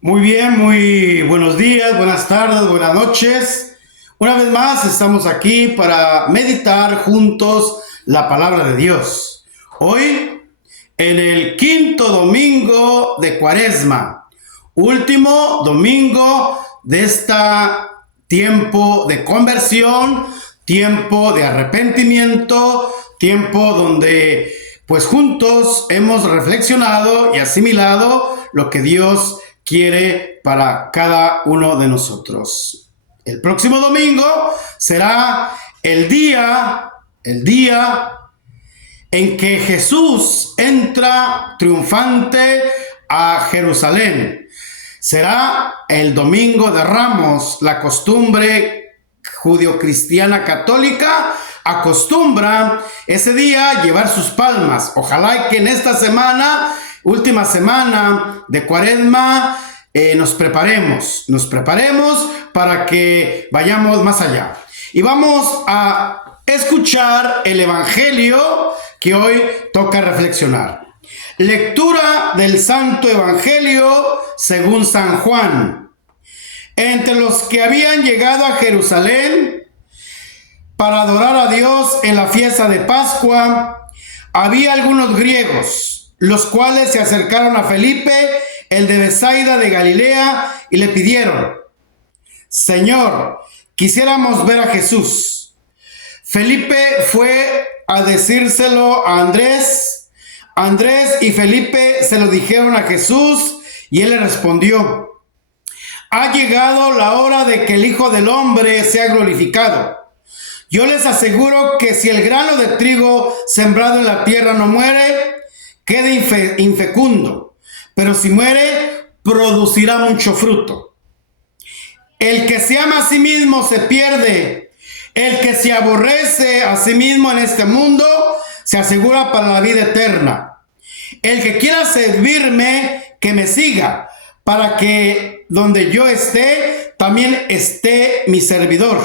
Muy bien, muy buenos días, buenas tardes, buenas noches. Una vez más estamos aquí para meditar juntos la palabra de Dios. Hoy, en el quinto domingo de Cuaresma, último domingo de este tiempo de conversión, tiempo de arrepentimiento, tiempo donde pues juntos hemos reflexionado y asimilado lo que Dios quiere para cada uno de nosotros. El próximo domingo será el día en que Jesús entra triunfante a Jerusalén. Será el domingo de Ramos. La costumbre judio-cristiana católica acostumbra ese día llevar sus palmas. Ojalá que en esta semana, última semana de Cuaresma, nos preparemos para que vayamos más allá. Y vamos a escuchar el Evangelio que hoy toca reflexionar. Lectura del Santo Evangelio según San Juan. Entre los que habían llegado a Jerusalén para adorar a Dios en la fiesta de Pascua, había algunos griegos, los cuales se acercaron a Felipe, el de Betsaida de Galilea, y le pidieron: Señor, quisiéramos ver a Jesús. Felipe fue a decírselo a Andrés. Andrés y Felipe se lo dijeron a Jesús y él le respondió: ha llegado la hora de que el Hijo del Hombre sea glorificado. Yo les aseguro que si el grano de trigo sembrado en la tierra no muere, queda infecundo, pero si muere, producirá mucho fruto. El que se ama a sí mismo se pierde. El que se aborrece a sí mismo en este mundo se asegura para la vida eterna. El que quiera servirme, que me siga, para que donde yo esté, también esté mi servidor.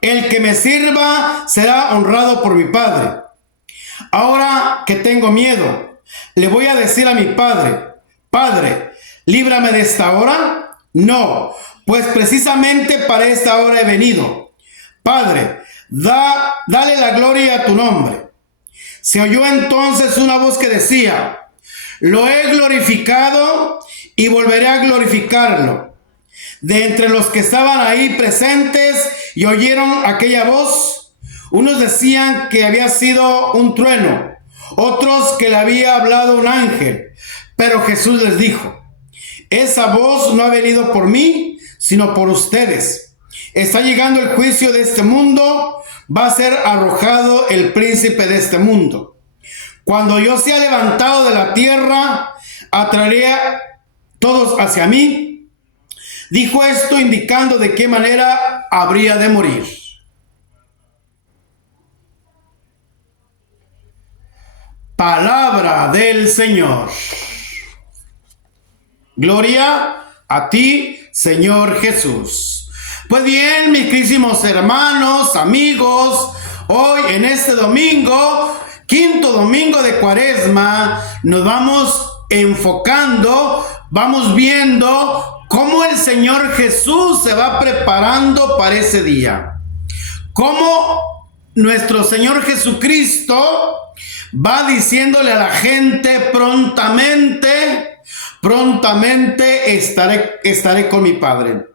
El que me sirva será honrado por mi Padre. Ahora que tengo miedo, le voy a decir a mi Padre: Padre, líbrame de esta hora. No, pues precisamente para esta hora he venido. Padre, dale la gloria a tu nombre. Se oyó entonces una voz que decía: lo he glorificado y volveré a glorificarlo. De entre los que estaban ahí presentes y oyeron aquella voz, unos decían que había sido un trueno, otros que le había hablado un ángel. Pero Jesús les dijo: esa voz no ha venido por mí, sino por ustedes. Está llegando el juicio de este mundo, va a ser arrojado el príncipe de este mundo. Cuando yo sea levantado de la tierra, atraeré a todos hacia mí. Dijo esto indicando de qué manera habría de morir. Palabra del Señor. Gloria a ti, Señor Jesús. Pues bien, mis queridos hermanos, amigos, hoy en este domingo, quinto domingo de Cuaresma, nos vamos enfocando, vamos viendo cómo el Señor Jesús se va preparando para ese día. Cómo nuestro Señor Jesucristo va diciéndole a la gente: prontamente estaré con mi Padre.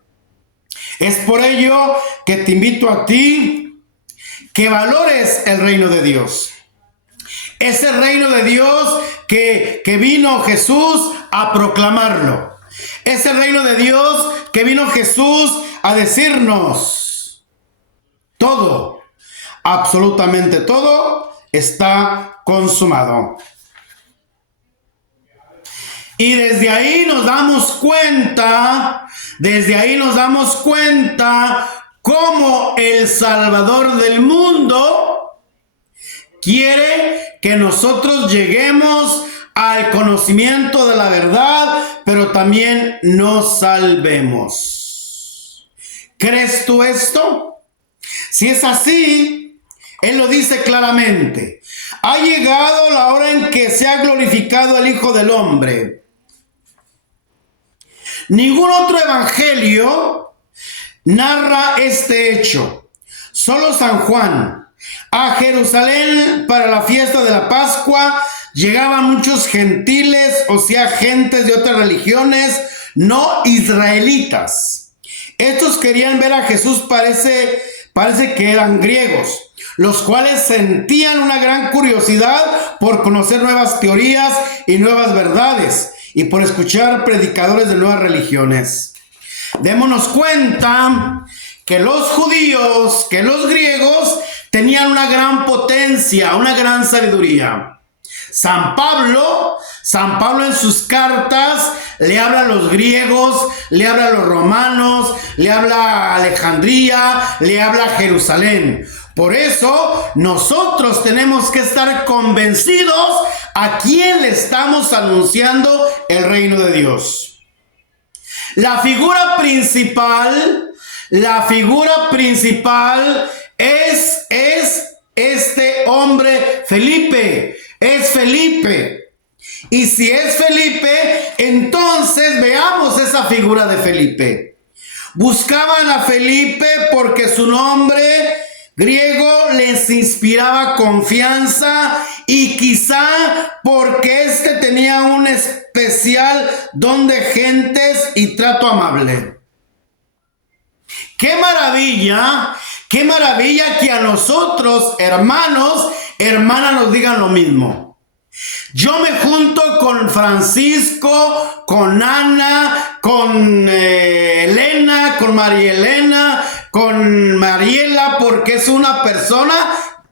Es por ello que te invito a ti que valores el reino de Dios. Ese reino de Dios que vino Jesús a proclamarlo. Ese reino de Dios que vino Jesús a decirnos: todo, absolutamente todo, está consumado. Y desde ahí nos damos cuenta cómo el Salvador del mundo quiere que nosotros lleguemos al conocimiento de la verdad, pero también nos salvemos. ¿Crees tú esto? Si es así, Él lo dice claramente: ha llegado la hora en que se ha glorificado el Hijo del Hombre. Ningún otro evangelio narra este hecho. Solo San Juan. A Jerusalén para la fiesta de la Pascua llegaban muchos gentiles, o sea, gentes de otras religiones, no israelitas. Estos querían ver a Jesús, parece que eran griegos, los cuales sentían una gran curiosidad por conocer nuevas teorías y nuevas verdades, y por escuchar predicadores de nuevas religiones. Démonos cuenta que los judíos, que los griegos tenían una gran potencia, una gran sabiduría. San Pablo en sus cartas le habla a los griegos, le habla a los romanos, le habla a Alejandría, le habla a Jerusalén. Por eso nosotros tenemos que estar convencidos a quién le estamos anunciando el reino de Dios. La figura principal es este hombre Felipe. Es Felipe. Y si es Felipe, entonces veamos esa figura de Felipe. Buscaban a Felipe porque su nombre griego les inspiraba confianza y quizá porque este tenía un especial don de gentes y trato amable. ¡Qué maravilla! ¡Qué maravilla que a nosotros, hermanos, hermanas, nos digan lo mismo! Yo me junto con Francisco, con Ana, con Elena, con María Elena, con Mariela, porque es una persona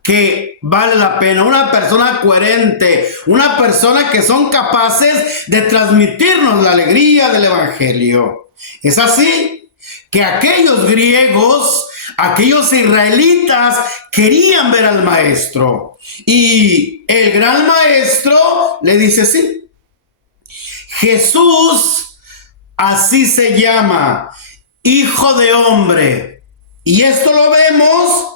que vale la pena, una persona coherente, una persona que son capaces de transmitirnos la alegría del evangelio. Es así que aquellos griegos, aquellos israelitas querían ver al maestro, y el gran maestro le dice sí. Jesús, así se llama, Hijo de Hombre, y esto lo vemos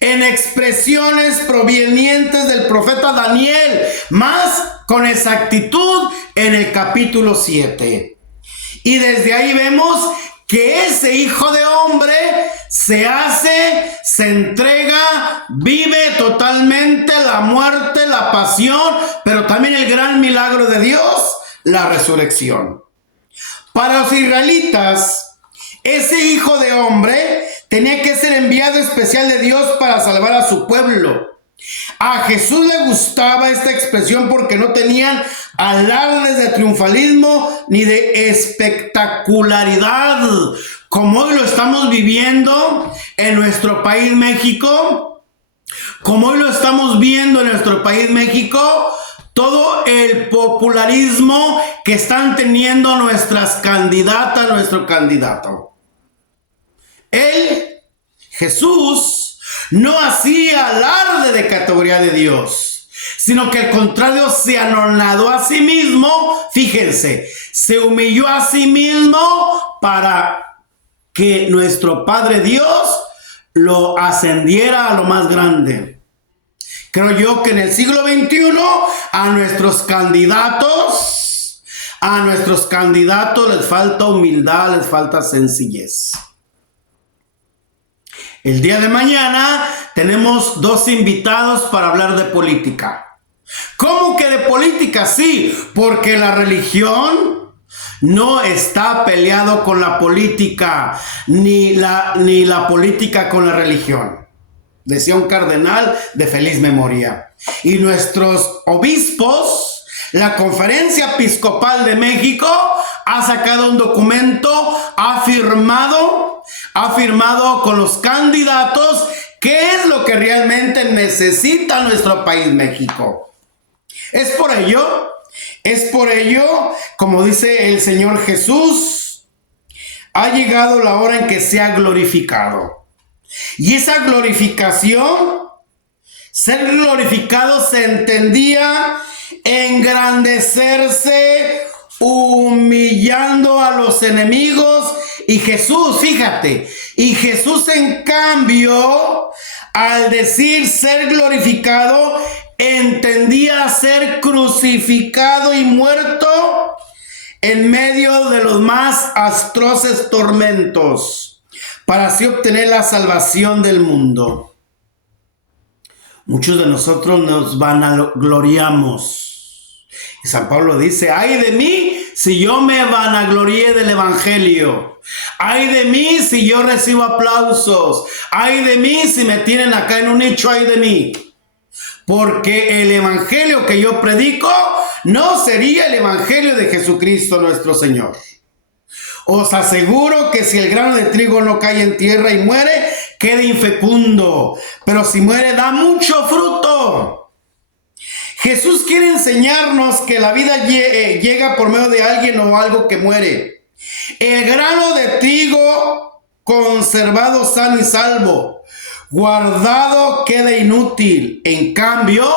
en expresiones provenientes del profeta Daniel, más con exactitud en el capítulo 7. Y desde ahí vemos que ese Hijo de Hombre se entrega, vive totalmente la muerte, la pasión, pero también el gran milagro de Dios, la resurrección. Para los israelitas, ese Hijo de Hombre tenía que ser enviado especial de Dios para salvar a su pueblo. A Jesús le gustaba esta expresión porque no tenían alardes de triunfalismo ni de espectacularidad, como hoy lo estamos viviendo en nuestro país México, todo el popularismo que están teniendo nuestras candidatas, nuestro candidato. Jesús, no hacía alarde de categoría de Dios, sino que al contrario se anonadó a sí mismo. Fíjense, se humilló a sí mismo para que nuestro Padre Dios lo ascendiera a lo más grande. Creo yo que en el siglo XXI a nuestros candidatos les falta humildad, les falta sencillez. El día de mañana tenemos 2 invitados para hablar de política. ¿Cómo que de política? Sí, porque la religión no está peleado con la política, ni la política con la religión. Decía un cardenal de feliz memoria. Y nuestros obispos, la Conferencia Episcopal de México, ha sacado un documento, ha firmado con los candidatos qué es lo que realmente necesita nuestro país México. Es por ello, como dice el Señor Jesús, ha llegado la hora en que sea glorificado. Y esa glorificación, ser glorificado, se entendía engrandecerse, humillando a los enemigos. Y Jesús, fíjate, en cambio, al decir ser glorificado, entendía ser crucificado y muerto en medio de los más atroces tormentos, para así obtener la salvación del mundo. Muchos de nosotros nos vanagloriamos. Y San Pablo dice, ay de mí si yo me vanaglorié del evangelio. Ay de mí si yo recibo aplausos. Ay de mí si me tienen acá en un nicho, ay de mí. Porque el evangelio que yo predico no sería el evangelio de Jesucristo nuestro Señor. Os aseguro que si el grano de trigo no cae en tierra y muere, queda infecundo. Pero si muere, da mucho fruto. Jesús quiere enseñarnos que la vida llega por medio de alguien o algo que muere. El grano de trigo conservado sano y salvo, guardado queda inútil. En cambio,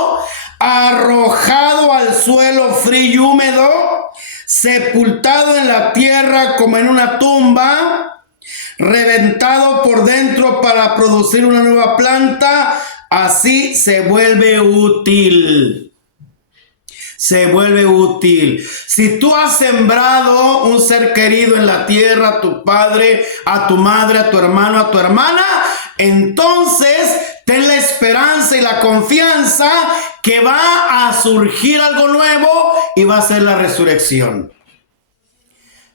arrojado al suelo frío y húmedo, sepultado en la tierra como en una tumba, reventado por dentro para producir una nueva planta, así se vuelve útil. Se vuelve útil. Si tú has sembrado un ser querido en la tierra, a tu padre, a tu madre, a tu hermano, a tu hermana, entonces ten la esperanza y la confianza que va a surgir algo nuevo y va a ser la resurrección.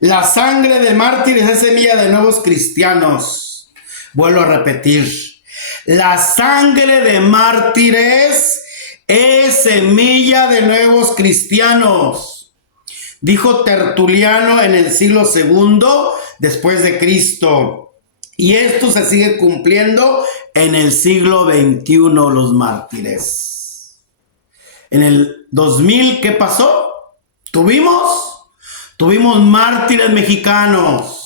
La sangre de mártires es semilla de nuevos cristianos. Vuelvo a repetir. La sangre de mártires es semilla de nuevos cristianos. Dijo Tertuliano en el siglo II después de Cristo. Y esto se sigue cumpliendo en el siglo XXI, los mártires. En el 2000, ¿qué pasó? Tuvimos mártires mexicanos.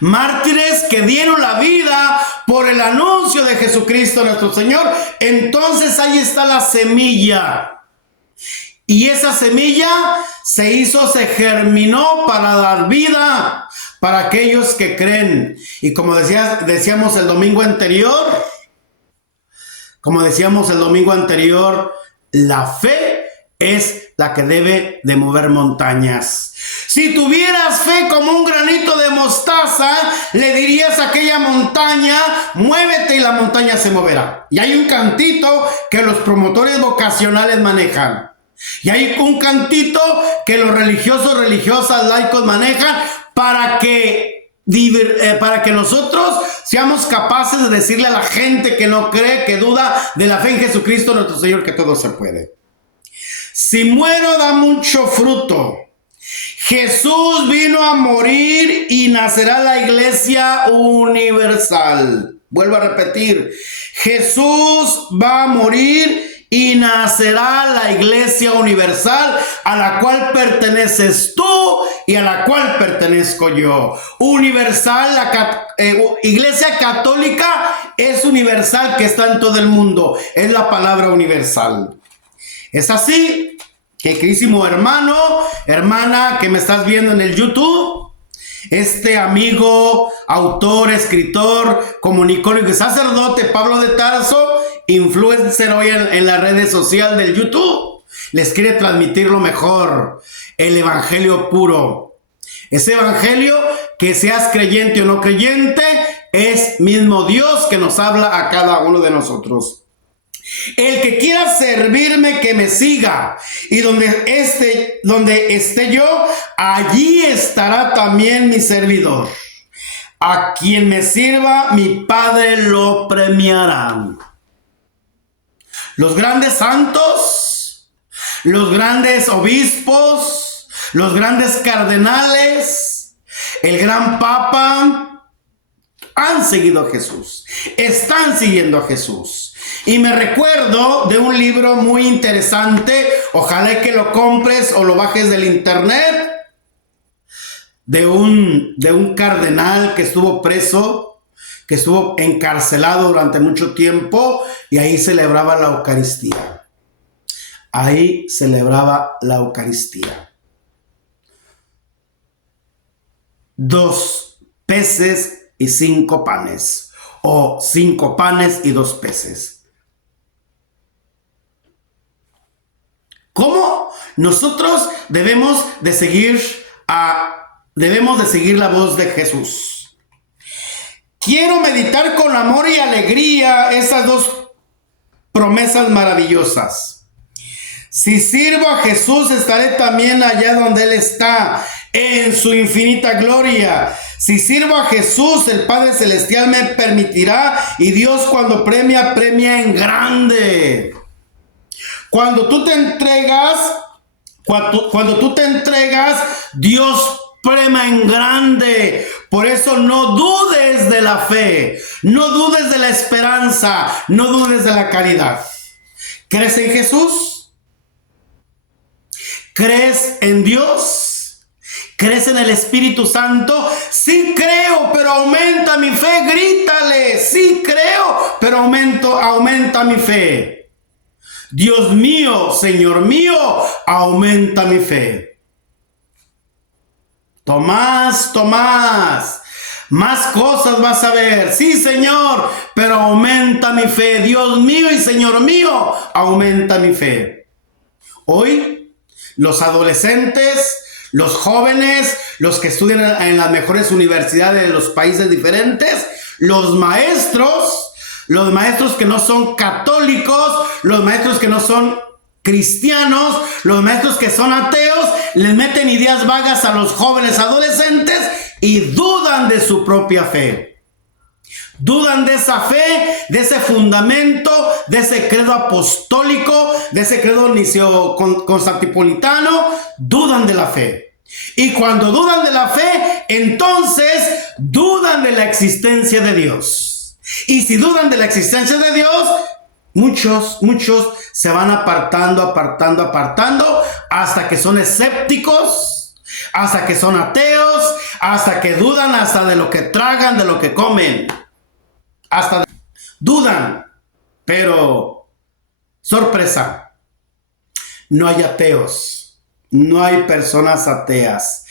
Mártires que dieron la vida por el anuncio de Jesucristo nuestro Señor. Entonces ahí está la semilla. Y esa semilla se germinó para dar vida para aquellos que creen. Y como decíamos el domingo anterior, la fe es la que debe de mover montañas. Si tuvieras fe como un granito de mostaza, le dirías a aquella montaña, muévete, y la montaña se moverá. Y hay un cantito que los promotores vocacionales manejan. Y hay un cantito que los religiosas, laicos manejan para que nosotros seamos capaces de decirle a la gente que no cree, que duda de la fe en Jesucristo nuestro Señor, que todo se puede. Si muero, da mucho fruto. Jesús vino a morir y nacerá la iglesia universal. Vuelvo a repetir. Jesús va a morir y nacerá la iglesia universal, a la cual perteneces tú y a la cual pertenezco yo. Universal, iglesia católica es universal, que está en todo el mundo. Es la palabra universal. Es así que, queridísimo hermano, hermana que me estás viendo en el YouTube, este amigo, autor, escritor, comunicólogo y sacerdote Pablo de Tarso, influencer hoy en las redes sociales del YouTube, les quiere transmitir lo mejor, el evangelio puro. Ese evangelio, que seas creyente o no creyente, es mismo Dios que nos habla a cada uno de nosotros. El que quiera servirme, que me siga, y donde esté yo, allí estará también mi servidor. A quien me sirva, mi Padre lo premiará. Los grandes santos, los grandes obispos, los grandes cardenales, el gran Papa, han seguido a Jesús, están siguiendo a Jesús. Y me recuerdo de un libro muy interesante, ojalá que lo compres o lo bajes del internet, de un cardenal que estuvo preso, que estuvo encarcelado durante mucho tiempo, y ahí celebraba la Eucaristía. Ahí celebraba la Eucaristía. 2 peces y 5 panes, o 5 panes y 2 peces. ¿Cómo nosotros debemos de seguir debemos de seguir la voz de Jesús. Quiero meditar con amor y alegría estas dos promesas maravillosas. Si sirvo a Jesús, estaré también allá donde Él está, en su infinita gloria. Si sirvo a Jesús, el Padre Celestial me permitirá, y Dios cuando premia, premia en grande. Cuando tú te entregas, Dios premia en grande. Por eso no dudes de la fe, no dudes de la esperanza, no dudes de la caridad. ¿Crees en Jesús? ¿Crees en Dios? ¿Crees en el Espíritu Santo? Sí creo, pero aumenta mi fe. Grítale, sí creo, pero aumenta mi fe. Dios mío, Señor mío, aumenta mi fe. Tomás, más cosas vas a ver. Sí, Señor, pero aumenta mi fe. Dios mío y Señor mío, aumenta mi fe. Hoy, los adolescentes, los jóvenes, los que estudian en las mejores universidades de los países diferentes, los maestros que no son católicos, los maestros que no son cristianos, los maestros que son ateos, les meten ideas vagas a los jóvenes adolescentes y dudan de su propia fe. Dudan de esa fe, de ese fundamento, de ese credo apostólico, de ese credo niceo-constantipolitano. Dudan de la fe. Y cuando dudan de la fe, entonces dudan de la existencia de Dios. Y si dudan de la existencia de Dios, muchos se van apartando hasta que son escépticos, hasta que son ateos, hasta que dudan hasta de lo que tragan, de lo que comen. Hasta dudan, pero sorpresa, no hay ateos, no hay personas ateas,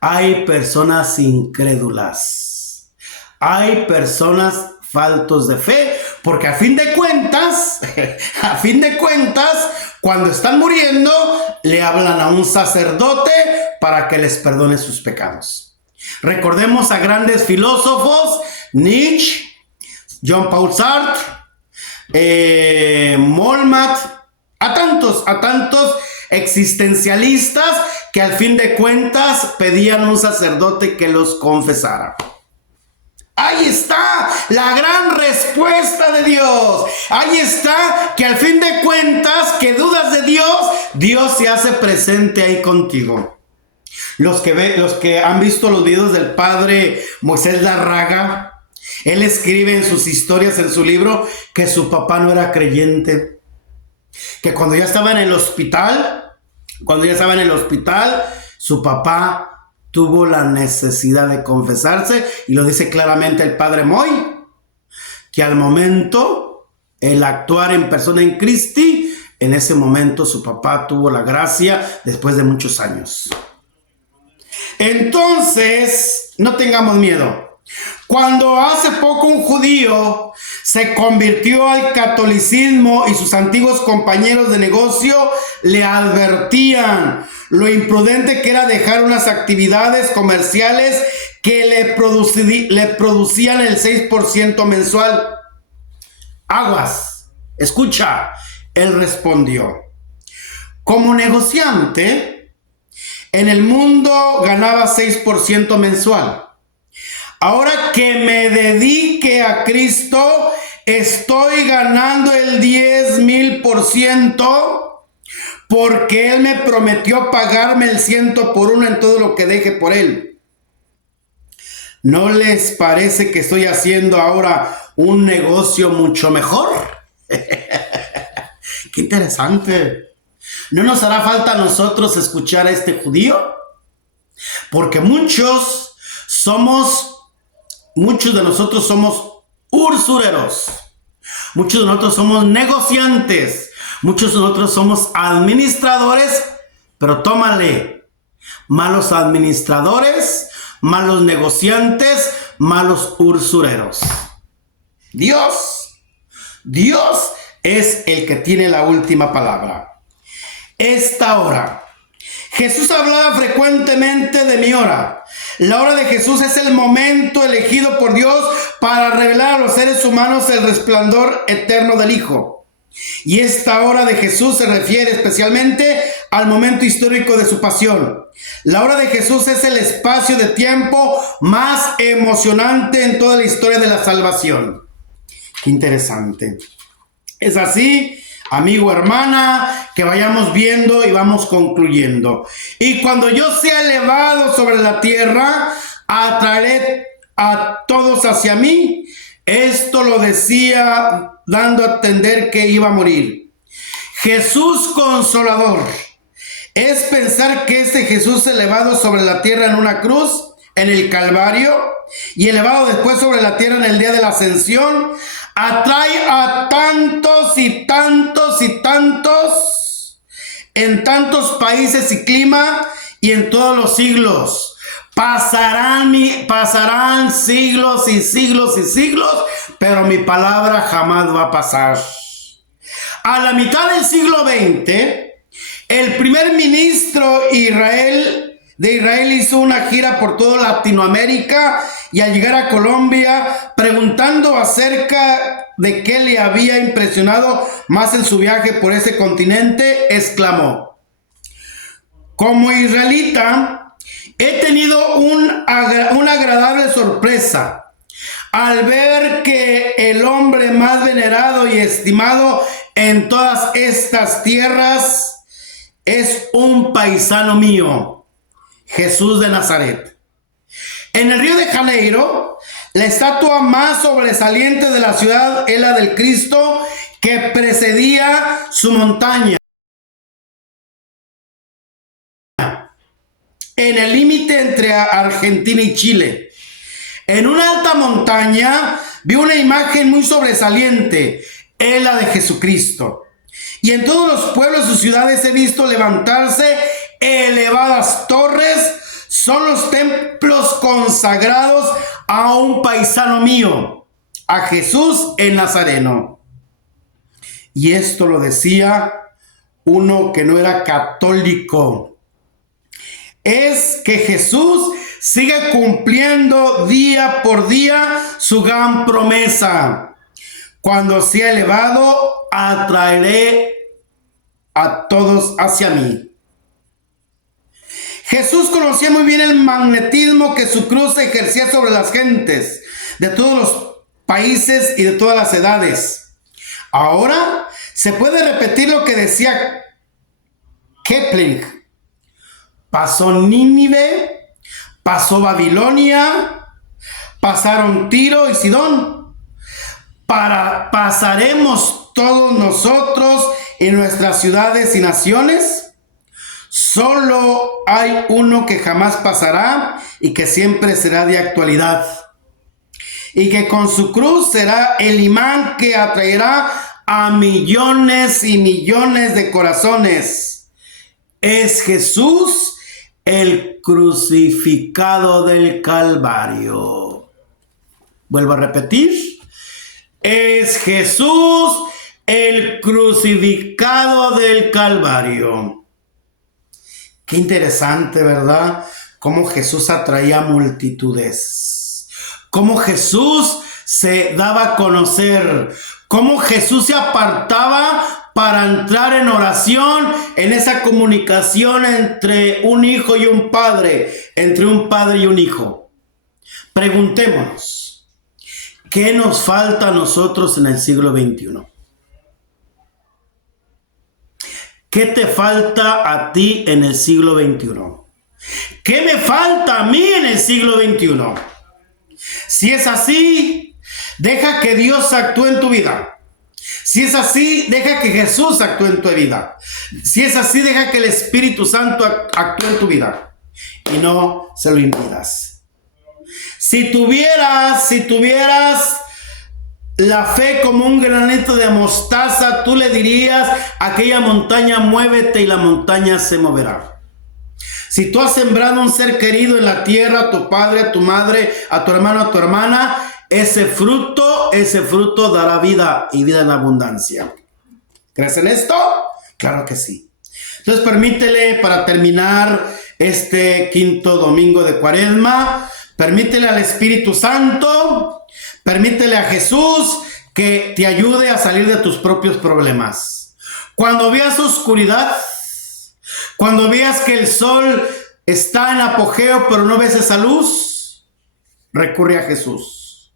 hay personas incrédulas, hay personas faltos de fe, porque a fin de cuentas, cuando están muriendo, le hablan a un sacerdote para que les perdone sus pecados. Recordemos a grandes filósofos, Nietzsche, Jean Paul Sartre, Molmat, a tantos existencialistas que al fin de cuentas pedían un sacerdote que los confesara. Ahí está la gran respuesta de Dios. Ahí está que al fin de cuentas que dudas de Dios, Dios se hace presente ahí contigo. Los que han visto los videos del padre Moisés Larraga, él escribe en sus historias, en su libro, que su papá no era creyente. Que cuando ya estaba en el hospital, su papá tuvo la necesidad de confesarse, y lo dice claramente el padre Moy, que al momento, el actuar en persona en Cristi, en ese momento su papá tuvo la gracia después de muchos años. Entonces, no tengamos miedo. Cuando hace poco un judío se convirtió al catolicismo y sus antiguos compañeros de negocio le advertían lo imprudente que era dejar unas actividades comerciales que le producían el 6% mensual. Aguas, escucha, él respondió: como negociante, en el mundo ganaba 6% mensual. Ahora que me dedique a Cristo, estoy ganando el 10,000%, porque Él me prometió pagarme el 100 por 1 en todo lo que deje por Él. ¿No les parece que estoy haciendo ahora un negocio mucho mejor? ¡Qué interesante! ¿No nos hará falta a nosotros escuchar a este judío? Porque muchos de nosotros somos usureros, muchos de nosotros somos negociantes, muchos de nosotros somos administradores, pero tómale, malos administradores, malos negociantes, malos usureros. Dios es el que tiene la última palabra. Esta hora, Jesús hablaba frecuentemente de mi hora. La hora de Jesús es el momento elegido por Dios para revelar a los seres humanos el resplandor eterno del Hijo. Y esta hora de Jesús se refiere especialmente al momento histórico de su pasión. La hora de Jesús es el espacio de tiempo más emocionante en toda la historia de la salvación. Qué interesante. Es así, amigo, hermana, que vayamos viendo y vamos concluyendo. Y cuando yo sea elevado sobre la tierra, atraeré a todos hacia mí. Esto lo decía dando a entender que iba a morir. Jesús consolador. Es pensar que este Jesús elevado sobre la tierra en una cruz, en el Calvario, y elevado después sobre la tierra en el día de la ascensión, atrae a tantos y tantos y tantos en tantos países y clima y en todos los siglos. Pasarán siglos y siglos y siglos, pero mi palabra jamás va a pasar. A la mitad del siglo XX, el primer ministro de Israel hizo una gira por toda Latinoamérica y al llegar a Colombia, preguntando acerca de qué le había impresionado más en su viaje por ese continente, exclamó: como israelita, he tenido una agradable sorpresa al ver que el hombre más venerado y estimado en todas estas tierras es un paisano mío, Jesús de Nazaret. En el Río de Janeiro, la estatua más sobresaliente de la ciudad es la del Cristo que precedía su montaña. En el límite entre Argentina y Chile. En una alta montaña vi una imagen muy sobresaliente, es la de Jesucristo. Y en todos los pueblos y ciudades he visto levantarse elevadas torres, son los templos consagrados a un paisano mío, a Jesús el Nazareno. Y esto lo decía uno que no era católico. Es que Jesús sigue cumpliendo día por día su gran promesa. Cuando sea elevado, atraeré a todos hacia mí. Jesús conocía muy bien el magnetismo que su cruz ejercía sobre las gentes de todos los países y de todas las edades. Ahora se puede repetir lo que decía Kepler. Pasó Nínive, pasó Babilonia, pasaron Tiro y Sidón. ¿Pasaremos todos nosotros en nuestras ciudades y naciones? Solo hay uno que jamás pasará y que siempre será de actualidad. Y que con su cruz será el imán que atraerá a millones y millones de corazones. Es Jesús, el crucificado del Calvario. Vuelvo a repetir. Es Jesús, el crucificado del Calvario. Qué interesante, ¿verdad? Cómo Jesús atraía multitudes. Cómo Jesús se daba a conocer. Cómo Jesús se apartaba para entrar en oración, en esa comunicación entre un hijo y un padre, entre un padre y un hijo. Preguntémonos, ¿qué nos falta a nosotros en el siglo XXI? ¿Qué te falta a ti en el siglo XXI? ¿Qué me falta a mí en el siglo XXI? Si es así, deja que Dios actúe en tu vida. Si es así, deja que Jesús actúe en tu vida. Si es así, deja que el Espíritu Santo actúe en tu vida. Y no se lo impidas. Si tuvieras la fe como un granito de mostaza, tú le dirías a aquella montaña, muévete, y la montaña se moverá. Si tú has sembrado un ser querido en la tierra, a tu padre, a tu madre, a tu hermano, a tu hermana, ese fruto dará vida y vida en abundancia. ¿Crees en esto? Claro que sí. Entonces permítele, para terminar este quinto domingo de Cuaresma, permítele al Espíritu Santo, permítele a Jesús que te ayude a salir de tus propios problemas. Cuando veas oscuridad, cuando veas que el sol está en apogeo pero no ves esa luz, recurre a Jesús,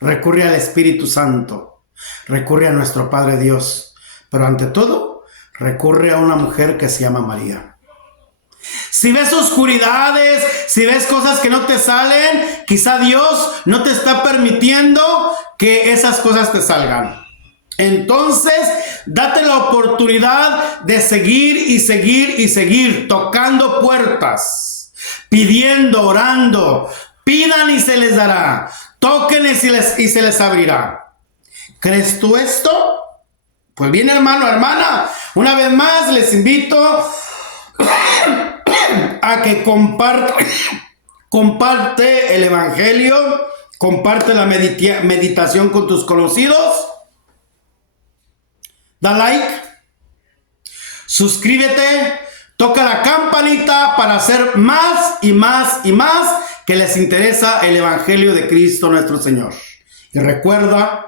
recurre al Espíritu Santo, recurre a nuestro Padre Dios, pero ante todo, recurre a una mujer que se llama María. Si ves oscuridades, si ves cosas que no te salen, quizá Dios no te está permitiendo que esas cosas te salgan. Entonces, date la oportunidad de seguir y seguir y seguir tocando puertas, pidiendo, orando. Pidan y se les dará. Toquen y se les abrirá. ¿Crees tú esto? Pues bien, hermano, hermana, una vez más les invito a que comparte el evangelio, comparte la meditación con tus conocidos, da like, suscríbete, toca la campanita para hacer más y más y más que les interesa el evangelio de Cristo nuestro Señor. Y recuerda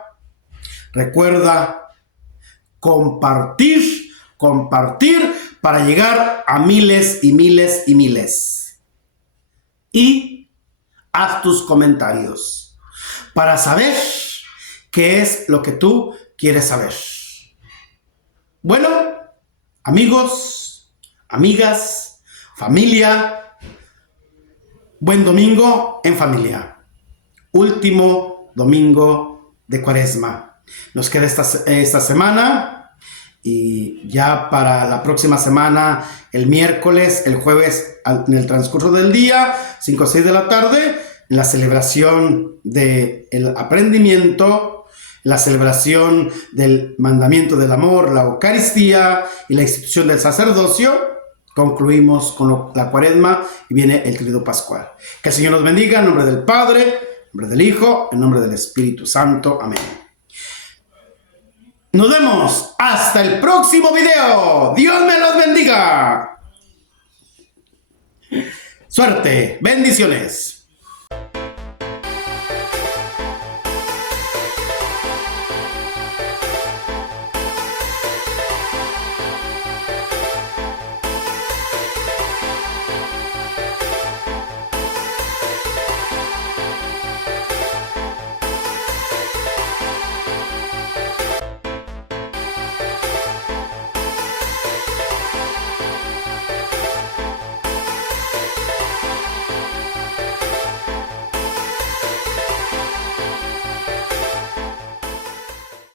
compartir para llegar a miles y miles y miles. Y haz tus comentarios para saber qué es lo que tú quieres saber. Bueno, amigos, amigas, familia, buen domingo en familia. Último domingo de Cuaresma. Nos queda esta semana. Y ya para la próxima semana, el miércoles, el jueves, en el transcurso del día, 5 o 6 de la tarde, la celebración del aprendimiento, la celebración del mandamiento del amor, la Eucaristía y la institución del sacerdocio. Concluimos con la Cuaresma y viene el Tríodo Pascual. Que el Señor nos bendiga en nombre del Padre, en nombre del Hijo, en nombre del Espíritu Santo. Amén. Nos vemos hasta el próximo video. Dios me los bendiga. Suerte. Bendiciones.